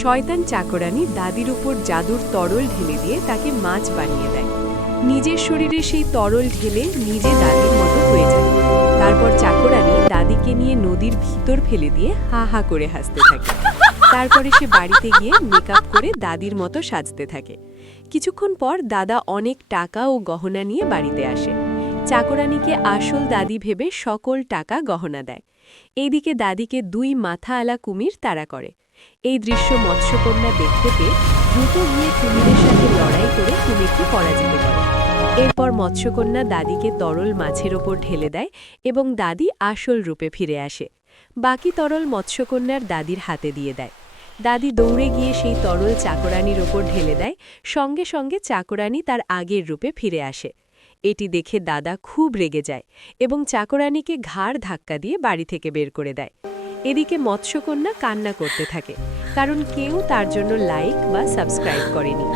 শয়তান চাকরানী দাদির উপর জাদুর তরল ঢেলে দিয়ে তাকে মাছ বানিয়ে দেয়। নিজের শরীরে সেই তরল ঢেলে নিজে দাদির মতো হয়ে যায়। তারপর চাকরানী দাদিকে নিয়ে নদীর ভিতর ফেলে দিয়ে হা হা করে হাসতে থাকে। তারপরে সে বাড়িতে গিয়ে মেকআপ করে দাদির মতো সাজতে থাকে। কিছুক্ষণ পর দাদা অনেক টাকা ও গহনা নিয়ে বাড়িতে আসে। চাকরানীকে আসল দাদি ভেবে সকল টাকা গহনা দেয়। এইদিকে দাদিকে 2 মাথাওয়ালা কুমির তাড়া করে। এই দৃশ্য মৎস্যকন্যা দেখতে পেয়ে দ্রুত গিয়ে কুমিরের সাথে লড়াই করে কুমিরকে পরাজিত করে। এরপর মৎস্যকন্যা দাদিকে তরল মাছের ওপর ঢেলে দেয় এবং দাদি আসল রূপে ফিরে আসে। বাকি তরল মৎস্যকন্যার দাদির হাতে দিয়ে দেয়। দাদি দৌড়ে গিয়ে সেই তরল চাকরানীর ওপর ঢেলে দেয়। সঙ্গে সঙ্গে চাকরানী তার আগের রূপে ফিরে আসে। এটি দেখে দাদা খুব রেগে যায় এবং চাকরানীকে ঘাড় ধাক্কা দিয়ে বাড়ি থেকে বের করে দেয়। এদিকে মৎস্যকন্যা কান্না করতে থাকে, কারণ কেউ তার জন্য লাইক বা সাবস্ক্রাইব করেনি।